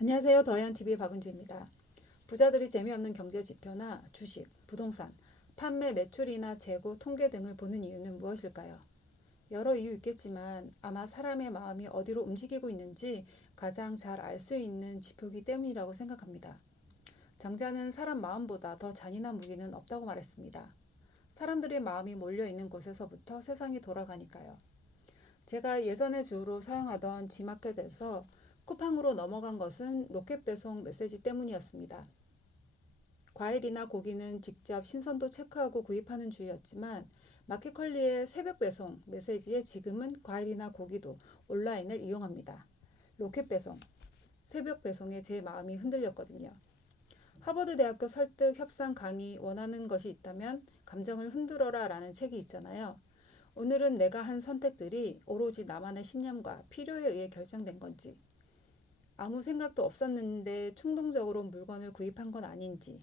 안녕하세요. 더현TV 박은주입니다. 부자들이 재미없는 경제 지표나 주식, 부동산, 판매 매출이나 재고, 통계 등을 보는 이유는 무엇일까요? 여러 이유 있겠지만 아마 사람의 마음이 어디로 움직이고 있는지 가장 잘 알 수 있는 지표이기 때문이라고 생각합니다. 장자는 사람 마음보다 더 잔인한 무기는 없다고 말했습니다. 사람들의 마음이 몰려있는 곳에서부터 세상이 돌아가니까요. 제가 예전에 주로 사용하던 지마켓에서 쿠팡으로 넘어간 것은 로켓 배송 메시지 때문이었습니다. 과일이나 고기는 직접 신선도 체크하고 구입하는 주의였지만 마켓컬리의 새벽 배송 메시지에 지금은 과일이나 고기도 온라인을 이용합니다. 로켓 배송, 새벽 배송에 제 마음이 흔들렸거든요. 하버드 대학교 설득 협상 강의 원하는 것이 있다면 감정을 흔들어라 라는 책이 있잖아요. 오늘은 내가 한 선택들이 오로지 나만의 신념과 필요에 의해 결정된 건지, 아무 생각도 없었는데 충동적으로 물건을 구입한 건 아닌지,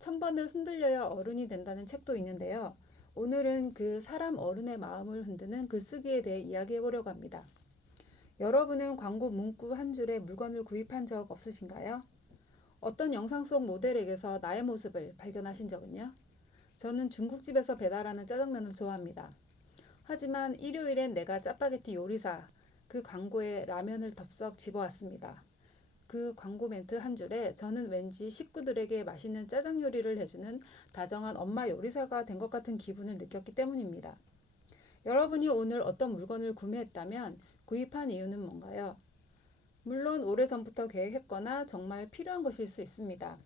1000번을 흔들려야 어른이 된다는 책도 있는데요. 오늘은 그 사람 어른의 마음을 흔드는 글쓰기에 대해 이야기해 보려고 합니다. 여러분은 광고 문구 한 줄에 물건을 구입한 적 없으신가요? 어떤 영상 속 모델에게서 나의 모습을 발견하신 적은요? 저는 중국집에서 배달하는 짜장면을 좋아합니다. 하지만 일요일엔 내가 짜파게티 요리사, 그 광고에 라면을 덥석 집어왔습니다. 그 광고 멘트 한 줄에 저는 왠지 식구들에게 맛있는 짜장 요리를 해주는 다정한 엄마 요리사가 된 것 같은 기분을 느꼈기 때문입니다. 여러분이 오늘 어떤 물건을 구매했다면 구입한 이유는 뭔가요? 물론 오래전부터 계획했거나 정말 필요한 것일 수 있습니다.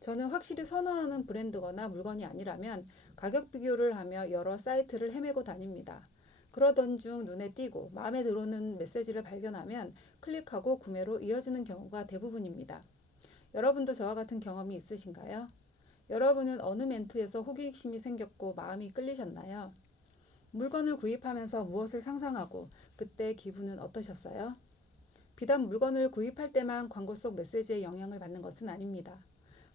저는 확실히 선호하는 브랜드거나 물건이 아니라면 가격 비교를 하며 여러 사이트를 헤매고 다닙니다. 그러던 중 눈에 띄고 마음에 들어오는 메시지를 발견하면 클릭하고 구매로 이어지는 경우가 대부분입니다. 여러분도 저와 같은 경험이 있으신가요? 여러분은 어느 멘트에서 호기심이 생겼고 마음이 끌리셨나요? 물건을 구입하면서 무엇을 상상하고 그때 기분은 어떠셨어요? 비단 물건을 구입할 때만 광고 속 메시지에 영향을 받는 것은 아닙니다.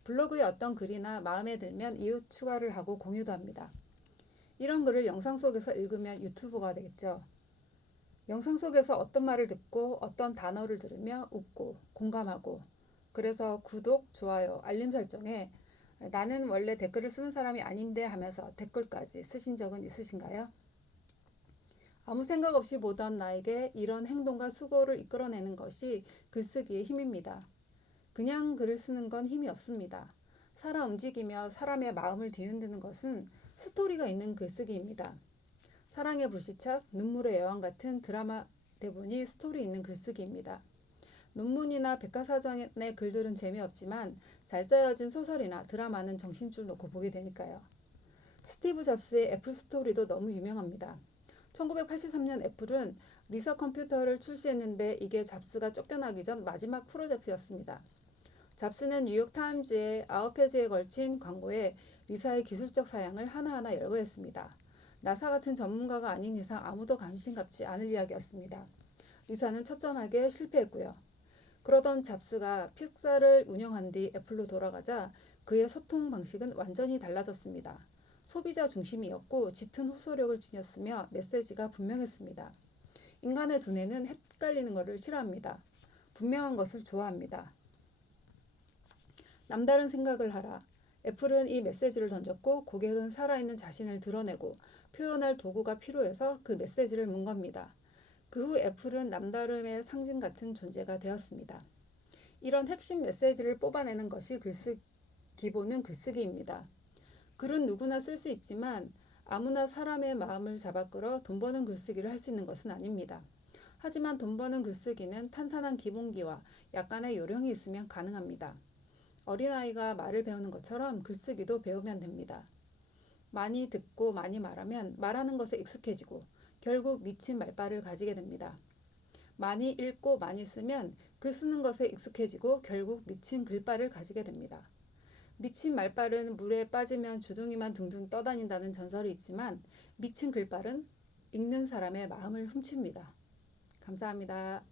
블로그에 어떤 글이나 마음에 들면 이웃 추가를 하고 공유도 합니다. 이런 글을 영상 속에서 읽으면 유튜버가 되겠죠. 영상 속에서 어떤 말을 듣고 어떤 단어를 들으며 웃고 공감하고, 그래서 구독, 좋아요, 알림 설정에 나는 원래 댓글을 쓰는 사람이 아닌데 하면서 댓글까지 쓰신 적은 있으신가요? 아무 생각 없이 보던 나에게 이런 행동과 수고를 이끌어내는 것이 글쓰기의 힘입니다. 그냥 글을 쓰는 건 힘이 없습니다. 살아 움직이며 사람의 마음을 뒤흔드는 것은 스토리가 있는 글쓰기입니다. 사랑의 불시착, 눈물의 여왕 같은 드라마 대본이 스토리 있는 글쓰기입니다. 논문이나 백과사전의 글들은 재미없지만 잘 짜여진 소설이나 드라마는 정신줄 놓고 보게 되니까요. 스티브 잡스의 애플 스토리도 너무 유명합니다. 1983년 애플은 리서 컴퓨터를 출시했는데 이게 잡스가 쫓겨나기 전 마지막 프로젝트였습니다. 잡스는 뉴욕타임즈의 9페이지에 걸친 광고에 리사의 기술적 사양을 하나하나 열거했습니다. 나사 같은 전문가가 아닌 이상 아무도 관심 갖지 않을 이야기였습니다. 리사는 처참하게 실패했고요. 그러던 잡스가 픽사를 운영한 뒤 애플로 돌아가자 그의 소통 방식은 완전히 달라졌습니다. 소비자 중심이었고 짙은 호소력을 지녔으며 메시지가 분명했습니다. 인간의 두뇌는 헷갈리는 것을 싫어합니다. 분명한 것을 좋아합니다. 남다른 생각을 하라. 애플은 이 메시지를 던졌고 고객은 살아있는 자신을 드러내고 표현할 도구가 필요해서 그 메시지를 문 겁니다. 그 후 애플은 남다름의 상징 같은 존재가 되었습니다. 이런 핵심 메시지를 뽑아내는 것이 기본은 글쓰기입니다. 글은 누구나 쓸 수 있지만 아무나 사람의 마음을 잡아 끌어 돈 버는 글쓰기를 할 수 있는 것은 아닙니다. 하지만 돈 버는 글쓰기는 탄탄한 기본기와 약간의 요령이 있으면 가능합니다. 어린아이가 말을 배우는 것처럼 글쓰기도 배우면 됩니다. 많이 듣고 많이 말하면 말하는 것에 익숙해지고 결국 미친 말발을 가지게 됩니다. 많이 읽고 많이 쓰면 글 쓰는 것에 익숙해지고 결국 미친 글발을 가지게 됩니다. 미친 말발은 물에 빠지면 주둥이만 둥둥 떠다닌다는 전설이 있지만 미친 글발은 읽는 사람의 마음을 훔칩니다. 감사합니다.